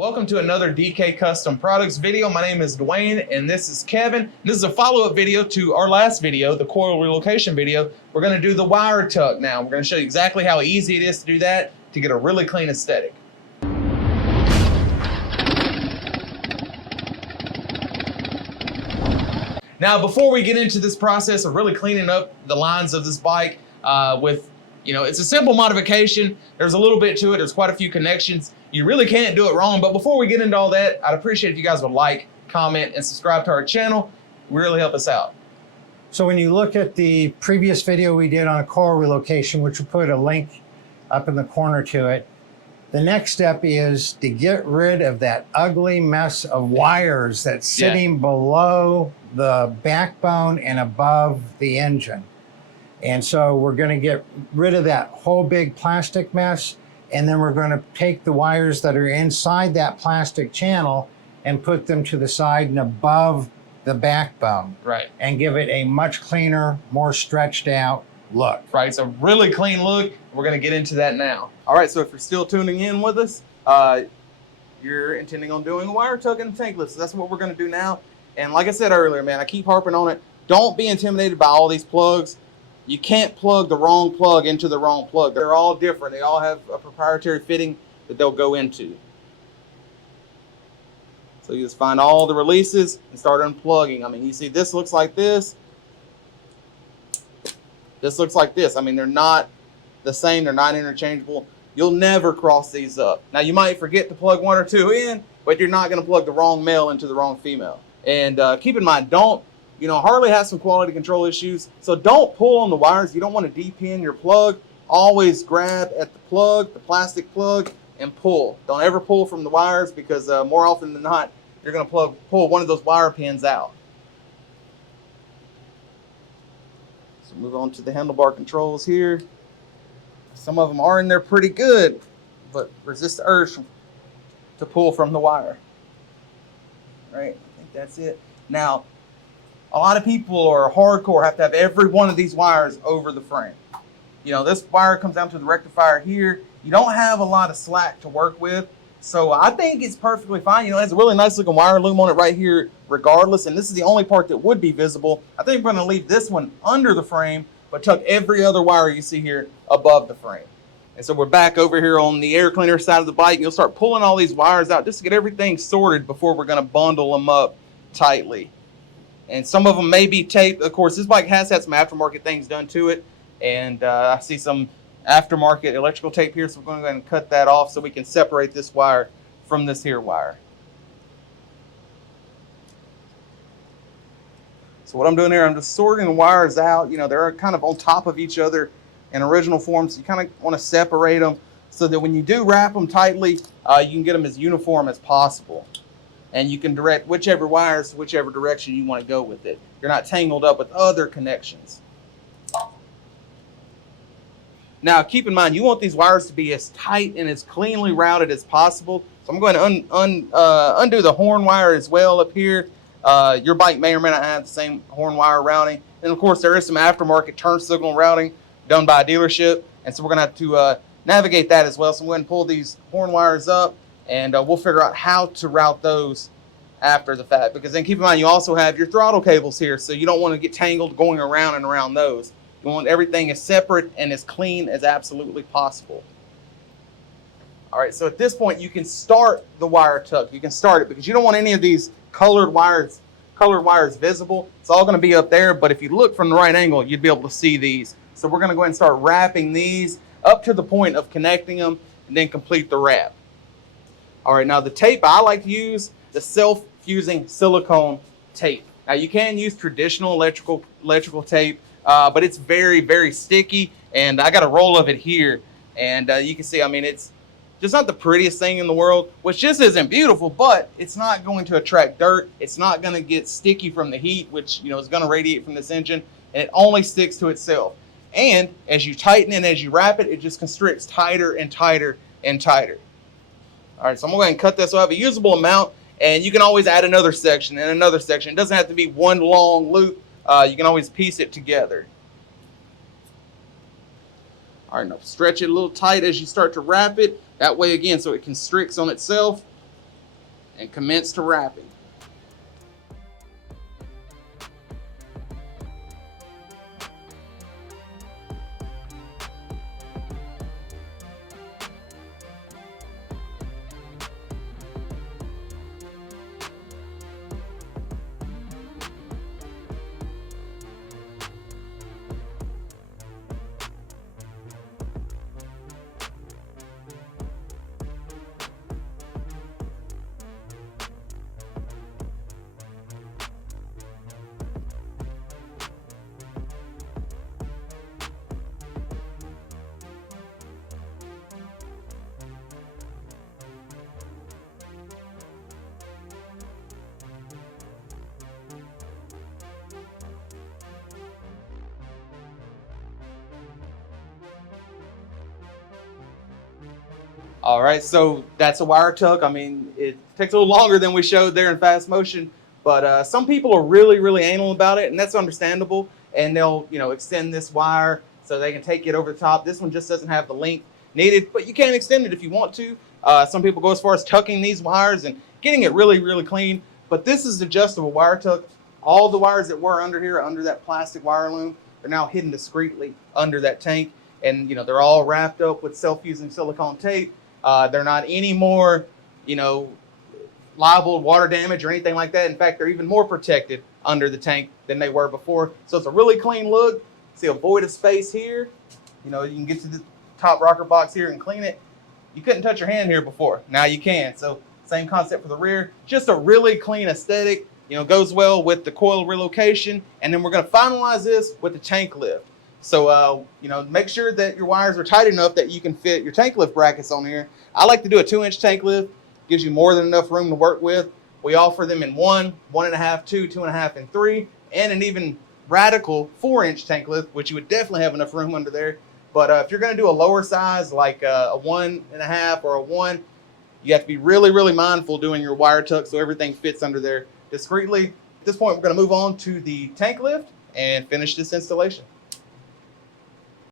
Welcome to another DK Custom Products video. My name is Dwayne and this is Kevin. This is a follow-up video to our last video, the coil relocation video. We're going to do the wire tuck now. We're going to show you exactly how easy it is to do that to get a really clean aesthetic. Now, before we get into this process of really cleaning up the lines of this bike it's a simple modification. There's a little bit to it. There's quite a few connections. You really can't do it wrong. But before we get into all that, I'd appreciate if you guys would like, comment, and subscribe to our channel. It really help us out. So when you look at the previous video we did on a coil relocation, which we put a link up in the corner to it, the next step is to get rid of that ugly mess of wires that's sitting below the backbone and above the engine. And so we're going to get rid of that whole big plastic mess, and then we're going to take the wires that are inside that plastic channel and put them to the side and above the backbone. Right. And give it a much cleaner, more stretched out look. Right, it's a really clean look. We're going to get into that now. All right, so if you're still tuning in with us, you're intending on doing a wire tuck and a tank lift. So that's what we're going to do now. And like I said earlier, man, I keep harping on it. Don't be intimidated by all these plugs. You can't plug the wrong plug into the wrong plug. They're all different. They all have a proprietary fitting that they'll go into. So you just find all the releases and start unplugging. I mean, you see this looks like this. This looks like this. I mean, they're not the same. They're not interchangeable. You'll never cross these up. Now, you might forget to plug one or two in, but you're not going to plug the wrong male into the wrong female. And keep in mind, Harley has some quality control issues, so don't pull on the wires. You don't want to depin your plug. Always grab at the plug, the plastic plug, and pull. Don't ever pull from the wires because more often than not, you're going to pull one of those wire pins out. So move on to the handlebar controls here. Some of them are in there pretty good, but resist the urge to pull from the wire. Right, I think that's it. Now, a lot of people are hardcore, have to have every one of these wires over the frame. This wire comes down to the rectifier here. You don't have a lot of slack to work with. So I think it's perfectly fine. It has a really nice looking wire loom on it right here regardless. And this is the only part that would be visible. I think we're going to leave this one under the frame, but tuck every other wire you see here above the frame. And so we're back over here on the air cleaner side of the bike. And you'll start pulling all these wires out just to get everything sorted before we're going to bundle them up tightly. And some of them may be taped. Of course, this bike has had some aftermarket things done to it. And I see some aftermarket electrical tape here. So we're going to go ahead and cut that off so we can separate this wire from this here wire. So what I'm doing here, I'm just sorting the wires out. They're kind of on top of each other in original form. So you kind of want to separate them so that when you do wrap them tightly, you can get them as uniform as possible. And you can direct whichever wires to whichever direction you want to go with it. You're not tangled up with other connections. Now, keep in mind, you want these wires to be as tight and as cleanly routed as possible. So I'm going to undo the horn wire as well up here. Your bike may or may not have the same horn wire routing. And, of course, there is some aftermarket turn signal routing done by a dealership. And so we're going to have to navigate that as well. So I'm going to pull these horn wires up. And we'll figure out how to route those after the fact. Because then keep in mind, you also have your throttle cables here. So you don't want to get tangled going around and around those. You want everything as separate and as clean as absolutely possible. All right, so at this point, you can start the wire tuck. You can start it because you don't want any of these colored wires visible. It's all going to be up there. But if you look from the right angle, you'd be able to see these. So we're going to go ahead and start wrapping these up to the point of connecting them and then complete the wrap. All right, now the tape, I like to use the self-fusing silicone tape. Now you can use traditional electrical tape, but it's very, very sticky, and I got a roll of it here. And you can see, I mean, it's just not the prettiest thing in the world, which just isn't beautiful, but it's not going to attract dirt. It's not going to get sticky from the heat, which is going to radiate from this engine, and it only sticks to itself. And as you tighten and as you wrap it, it just constricts tighter and tighter and tighter. All right, so I'm going to go ahead and cut this so I have a usable amount, and you can always add another section and another section. It doesn't have to be one long loop. You can always piece it together. All right, now stretch it a little tight as you start to wrap it. That way, again, so it constricts on itself. and commence to wrapping. All right, so that's a wire tuck. I mean, it takes a little longer than we showed there in fast motion, but some people are really anal about it, and that's understandable. And they'll, extend this wire so they can take it over the top. This one just doesn't have the length needed, but you can extend it if you want to. Some people go as far as tucking these wires and getting it really clean. But this is adjustable wire tuck. All the wires that were under here, under that plastic wire loom, they're now hidden discreetly under that tank, and they're all wrapped up with self-fusing silicone tape. They're not any more, liable to water damage or anything like that. In fact, they're even more protected under the tank than they were before. So it's a really clean look. See a void of space here. You can get to the top rocker box here and clean it. You couldn't touch your hand here before. Now you can. So same concept for the rear. Just a really clean aesthetic. Goes well with the coil relocation. And then we're going to finalize this with the tank lift. So, make sure that your wires are tight enough that you can fit your tank lift brackets on here. I like to do a 2-inch tank lift. Gives you more than enough room to work with. We offer them in 1, 1.5, 2, 2.5, and 3, and an even radical 4-inch tank lift, which you would definitely have enough room under there. But if you're going to do a lower size, like a 1.5 or a 1, you have to be really mindful doing your wire tuck so everything fits under there discreetly. At this point, we're going to move on to the tank lift and finish this installation.